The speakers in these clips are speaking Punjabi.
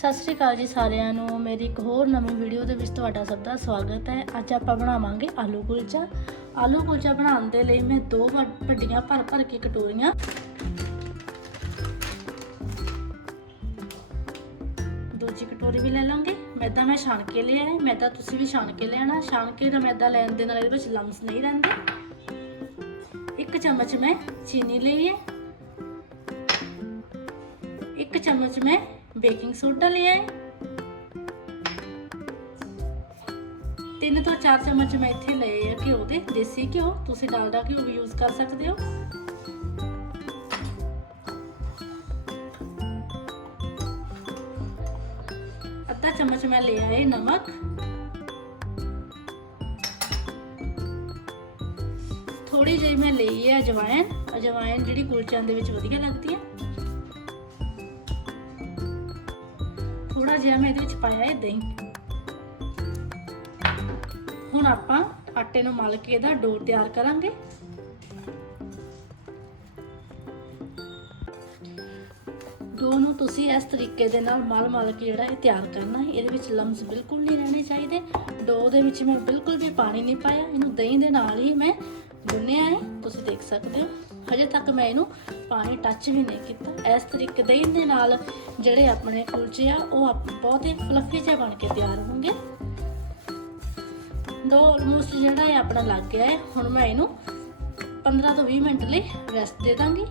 ਸਤਿ ਸ਼੍ਰੀ ਅਕਾਲ ਜੀ ਸਾਰਿਆਂ ਨੂੰ। ਮੇਰੀ ਇੱਕ ਹੋਰ ਨਵੀਂ ਵੀਡੀਓ ਦੇ ਵਿੱਚ ਤੁਹਾਡਾ ਸਭ ਦਾ ਸਵਾਗਤ ਹੈ। ਅੱਜ ਆਪਾਂ ਬਣਾਵਾਂਗੇ ਆਲੂ ਕੁਲਚਾ ਆਲੂ ਕੁਲਚਾ ਬਣਾਉਣ ਦੇ ਲਈ ਮੈਂ ਦੋ ਵੱ- ਵੱਡੀਆਂ ਭਰ ਭਰ ਕੇ ਕਟੋਰੀਆਂ। ਦੂਜੀ ਕਟੋਰੀ ਵੀ ਲੈ ਲਾਂਗੇ। ਮੈਦਾ ਮੈਂ ਛਾਣ ਕੇ ਲਿਆ ਹੈ। ਮੈਦਾ ਤੁਸੀਂ ਵੀ ਛਾਣ ਕੇ ਲੈਣਾ। ਛਾਣ ਕੇ ਦਾ ਮੈਦਾ ਲੈਣ ਦੇ ਨਾਲ ਇਹਦੇ ਵਿੱਚ ਲੰਮਸ ਨਹੀਂ ਰਹਿੰਦੇ। ਇੱਕ ਚਮਚ ਮੈਂ ਚੀਨੀ ਲਈ ਹੈ। ਇੱਕ ਚਮਚ ਮੈਂ ਬੇਕਿੰਗ ਸੋਡਾ ਲਿਆ ਹੈ ਤਿੰਨ ਤੋਂ ਚਾਰ ਚਮਚ ਮੈਂ ਇੱਥੇ ਲਏ ਆ ਘਿਓ ਦੇ। ਦੇਸੀ ਘਿਓ, ਤੁਸੀਂ ਡਾਲਡਾ ਘਿਓ ਵੀ ਯੂਜ਼ ਕਰ ਸਕਦੇ ਹੋ। ਅੱਧਾ ਚਮਚ ਮੈਂ ਲਿਆ ਹੈ ਨਮਕ। ਥੋੜੀ ਜਿਹੀ ਮੈਂ ਲਈ ਹੈ ਅਜਵਾਇਨ ਅਜਵਾਇਨ ਜਿਹੜੀ ਕੁਲਚਿਆਂ ਦੇ ਵਿੱਚ ਵਧੀਆ ਲੱਗਦੀ ਹੈ ਥੋੜਾ ਜਿਹਾ ਮੈਂ ਇਹਦੇ ਵਿੱਚ ਪਾਇਆ ਹੈ ਦਹੀਂ। ਹੁਣ ਆਪਾਂ ਆਟੇ ਨੂੰ ਮਲ ਕੇ ਇਹਦਾ ਡੋ ਤਿਆਰ ਕਰਾਂਗੇ। ਡੋ ਨੂੰ ਤੁਸੀਂ ਇਸ ਤਰੀਕੇ ਦੇ ਨਾਲ ਮਲ ਮਲ ਕੇ ਜਿਹੜਾ ਇਹ ਤਿਆਰ ਕਰਨਾ ਹੈ, ਇਹਦੇ ਵਿੱਚ ਲਮਸ ਬਿਲਕੁਲ ਨਹੀਂ ਰਹਿਣੇ ਚਾਹੀਦੇ। ਡੋ ਦੇ ਵਿੱਚ ਮੈਂ ਬਿਲਕੁਲ ਵੀ ਪਾਣੀ ਨਹੀਂ ਪਾਇਆ, ਇਹਨੂੰ ਦਹੀਂ ਦੇ ਨਾਲ ਹੀ ਮੈਂ ਗੁੰਨਿਆ ਹੈ, ਤੁਸੀਂ ਦੇਖ ਸਕਦੇ ਹੋ। ਹਜੇ ਤੱਕ ਮੈਂ ਇਹਨੂੰ ਪਾਣੀ ਟੱਚ ਵੀ ਨਹੀਂ ਕੀਤਾ। ਇਸ ਤਰੀਕੇ ਦਹੀਂ ਦੇ ਨਾਲ ਜਿਹੜੇ ਆਪਣੇ ਕੁਲਚੇ ਆ, ਉਹ ਆਪ- ਬਹੁਤ ਹੀ ਫਲਫੀ ਜਿਹੇ ਬਣ ਕੇ ਤਿਆਰ ਹੋਣਗੇ। ਦੋ ਆਲਮੋਸਟ ਜਿਹੜਾ ਹੈ ਆਪਣਾ ਲੱਗ ਗਿਆ ਹੈ, ਹੁਣ ਮੈਂ ਇਹਨੂੰ 15 ਤੋਂ 20 ਮਿੰਟ ਲਈ ਰੈਸਟ ਦੇ ਦਾਂਗੀ।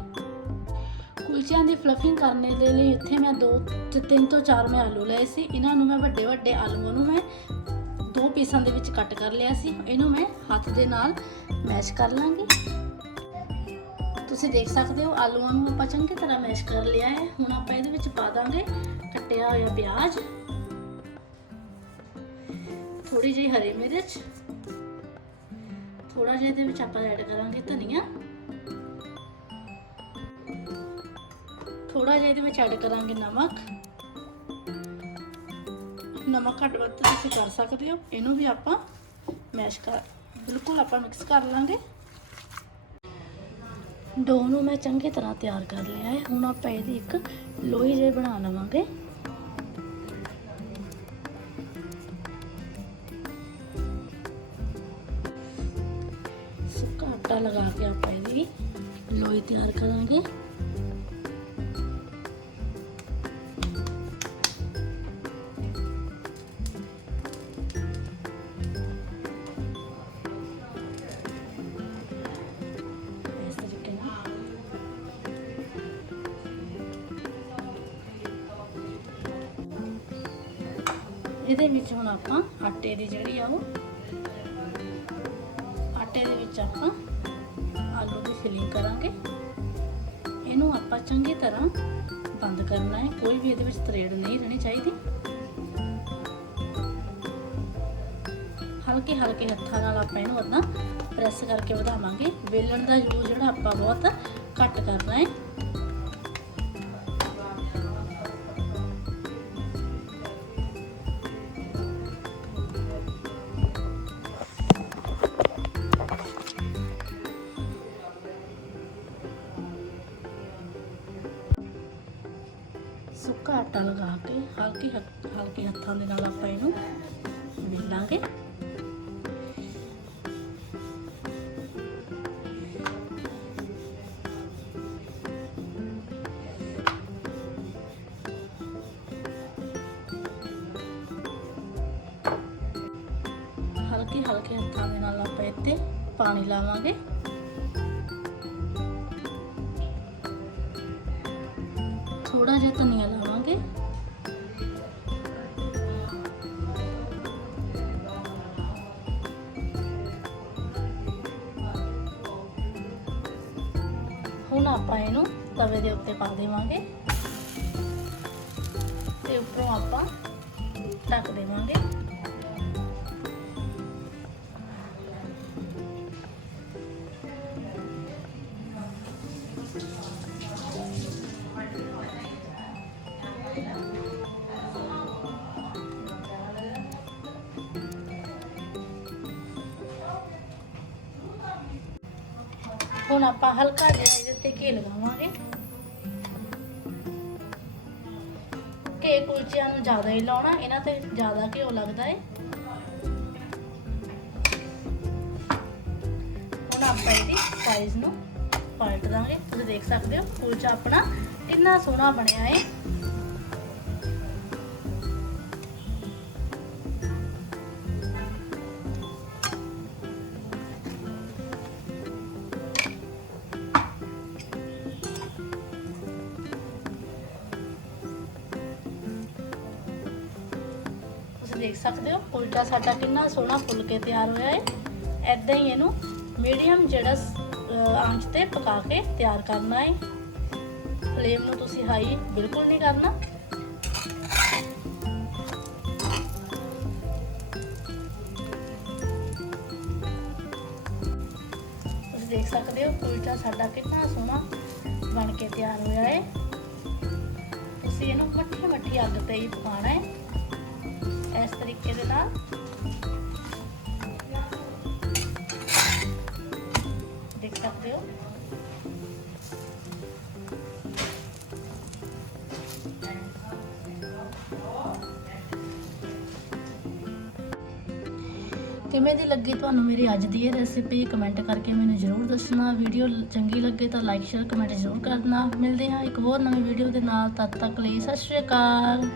ਕੁਲਚਿਆਂ ਦੀ ਫਲਫਿੰਗ ਕਰਨ ਦੇ ਲਈ ਇੱਥੇ ਮੈਂ ਦੋ ਤਿੰਨ ਤੋਂ ਚਾਰ ਮੈਂ ਆਲੂ ਲਏ ਸੀ। ਇਹਨਾਂ ਨੂੰ ਮੈਂ ਵੱਡੇ ਵੱਡੇ ਆਲੂਆਂ ਨੂੰ ਮੈਂ ਦੋ ਪੀਸਾਂ ਦੇ ਵਿੱਚ ਕੱਟ ਕਰ ਲਿਆ ਸੀ। ਇਹਨੂੰ ਮੈਂ ਹੱਥ ਦੇ ਨਾਲ ਮੈਸ਼ ਕਰ ਲਾਂਗੀ। ਤੁਸੀਂ ਦੇਖ ਸਕਦੇ ਹੋ, ਆਲੂਆਂ ਨੂੰ ਆਪਾਂ ਚੰਗੀ ਤਰ੍ਹਾਂ ਮੈਸ਼ ਕਰ ਲਿਆ ਹੈ। ਹੁਣ ਆਪਾਂ ਇਹਦੇ ਵਿੱਚ ਪਾ ਦਾਂਗੇ ਕੱਟਿਆ ਹੋਇਆ ਪਿਆਜ਼। ਥੋੜੀ ਜਿਹੀ ਹਰੀ ਮਿਰਚ। ਥੋੜਾ ਜਿਹਾ ਇਹਦੇ ਵਿੱਚ ਆਪਾਂ ਐਡ ਕਰਾਂਗੇ ਧਨੀਆ। ਥੋੜਾ ਜਿਹਾ ਇਹਦੇ ਵਿੱਚ ਐਡ ਕਰਾਂਗੇ ਨਮਕ। ਨਮਕ ਘੱਟ ਵੱਧ ਤੁਸੀਂ ਕਰ ਸਕਦੇ ਹੋ। ਇਹਨੂੰ ਵੀ ਆਪਾਂ ਮੈਸ਼ ਕਰ, ਬਿਲਕੁਲ ਆਪਾਂ ਮਿਕਸ ਕਰ ਲਾਂਗੇ। ਡੋ ਨੂੰ ਮੈਂ ਚੰਗੀ ਤਰ੍ਹਾਂ ਤਿਆਰ ਕਰ ਲਿਆ ਹੈ। ਹੁਣ ਆਪਾਂ ਇਹਦੀ ਇੱਕ ਲੋਈ ਜੇ ਬਣਾ ਲਵਾਂਗੇ। ਸੁੱਕਾ ਆਟਾ ਲਗਾ ਕੇ ਆਪਾਂ ਇਹਦੀ ਲੋਈ ਤਿਆਰ ਕਰਾਂਗੇ। ਇਹਦੇ ਵਿੱਚ ਹੁਣ ਆਪਾਂ ਆਟੇ ਦੀ ਜਿਹੜੀ ਆ ਉਹ, ਆਟੇ ਦੇ ਵਿੱਚ ਆਪਾਂ ਆਲੂ ਦੀ ਫਿਲਿੰਗ ਕਰਾਂਗੇ। ਇਹਨੂੰ ਆਪਾਂ ਚੰਗੀ ਤਰ੍ਹਾਂ ਬੰਦ ਕਰਨਾ ਹੈ, ਕੋਈ ਵੀ ਇਹਦੇ ਵਿੱਚ ਤਰੇੜ ਨਹੀਂ ਰਹਿਣੀ ਚਾਹੀਦੀ। ਹਲਕੇ ਹਲਕੇ ਹੱਥਾਂ ਨਾਲ ਆਪਾਂ ਇਹਨੂੰ ਅੱਧਾ ਪ੍ਰੈਸ ਕਰਕੇ ਵਧਾਵਾਂਗੇ। ਵੇਲਣ ਦਾ ਯੂਜ਼ ਜਿਹੜਾ ਆਪਾਂ ਬਹੁਤ ਘੱਟ ਕਰਨਾ ਹੈ ਸੁੱਕਾ ਆਟਾ ਲਗਾ ਕੇ ਹਲਕੇ ਹੱਥ- ਹਲਕੇ ਹੱਥਾਂ ਦੇ ਨਾਲ ਆਪਾਂ ਇਹਨੂੰ ਮਿਲਾਂਗੇ। ਹਲਕੇ ਹਲਕੇ ਹੱਥਾਂ ਦੇ ਨਾਲ ਆਪਾਂ ਇੱਥੇ ਪਾਣੀ ਲਾਵਾਂਗੇ। ਥੋੜਾ ਜਿਹਾ ਧਨੀਆ ਹੁਣ ਆਪਾਂ ਇਹਨੂੰ ਤਵੇ ਦੇ ਉੱਤੇ ਪਾ ਦੇਵਾਂਗੇ। ਤੇ ਉੱਪਰੋਂ ਆਪਾਂ ਢੱਕ ਦੇਵਾਂਗੇ। ਹੁਣ ਆਪਾਂ ਹਲਕਾ ਜਿਹਾ ਇਹਦੇ ਉੱਤੇ ਘੀ ਲਗਾਵਾਂਗੇ। ਕੇ ਕੁਲਚਿਆਂ ਨੂੰ ਜ਼ਿਆਦਾ ਹੀ ਲਾਉਣਾ, ਇਹਨਾਂ ਤੇ ਜ਼ਿਆਦਾ ਘਿਓ ਲੱਗਦਾ ਹੈ ਹੁਣ ਆਪਾਂ ਇਹਦੀ ਸਾਈਜ਼ ਨੂੰ ਪਲਟ ਦਾਂਗੇ। ਤੁਸੀਂ ਦੇਖ ਸਕਦੇ ਹੋ, ਕੁਲਚਾ ਆਪਣਾ ਕਿੰਨਾ ਸੋਹਣਾ ਬਣਿਆ ਹੈ ਦੇਖ ਸਕਦੇ ਹੋ ਕੁਲਚਾ ਸਾਡਾ ਕਿੰਨਾ ਸੋਹਣਾ ਫੁੱਲ ਕੇ ਤਿਆਰ ਹੋਇਆ ਹੈ ਐਦਾਂ ਹੀ ਇਹਨੂੰ ਮੀਡੀਅਮ ਜਿਹੜਾ ਆਂਚ ਤੇ ਪਕਾ ਕੇ ਤਿਆਰ ਕਰਨਾ ਹੈ ਫਲੇਮ ਨੂੰ ਤੁਸੀਂ ਹਾਈ ਬਿਲਕੁਲ ਨਹੀਂ ਕਰਨਾ। ਤੁਸੀਂ ਦੇਖ ਸਕਦੇ ਹੋ ਕੁਲਚਾ ਸਾਡਾ ਕਿੰਨਾ ਸੋਹਣਾ ਬਣ ਕੇ ਤਿਆਰ ਹੋਇਆ ਹੈ ਤੁਸੀਂ ਇਹਨੂੰ ਮੱਠੀ ਮੱਠੀ ਅੱਗ ਤੇ ਹੀ ਪਕਾਉਣਾ ਹੈ ਇਸ ਤਰੀਕੇ ਦੇ ਨਾਲ। ਦੇਖ ਸਕਦੇ ਹੋ। ਕਿਵੇਂ ਦੀ ਲੱਗੀ ਤੁਹਾਨੂੰ ਮੇਰੀ ਅੱਜ ਦੀ ਇਹ ਰੈਸਿਪੀ ਕਮੈਂਟ ਕਰਕੇ ਮੈਨੂੰ ਜ਼ਰੂਰ ਦੱਸਣਾ। ਵੀਡੀਓ ਚੰਗੀ ਲੱਗੇ ਤਾਂ ਲਾਈਕ ਸ਼ੇਅਰ ਕਮੈਂਟ ਜ਼ਰੂਰ ਕਰਨਾ। ਮਿਲਦੇ ਹਾਂ ਇੱਕ ਹੋਰ ਨਵੀਂ ਵੀਡੀਓ ਦੇ ਨਾਲ। ਤਦ ਤੱਕ ਲਈ ਸਤਿ ਸ਼੍ਰੀ ਅਕਾਲ।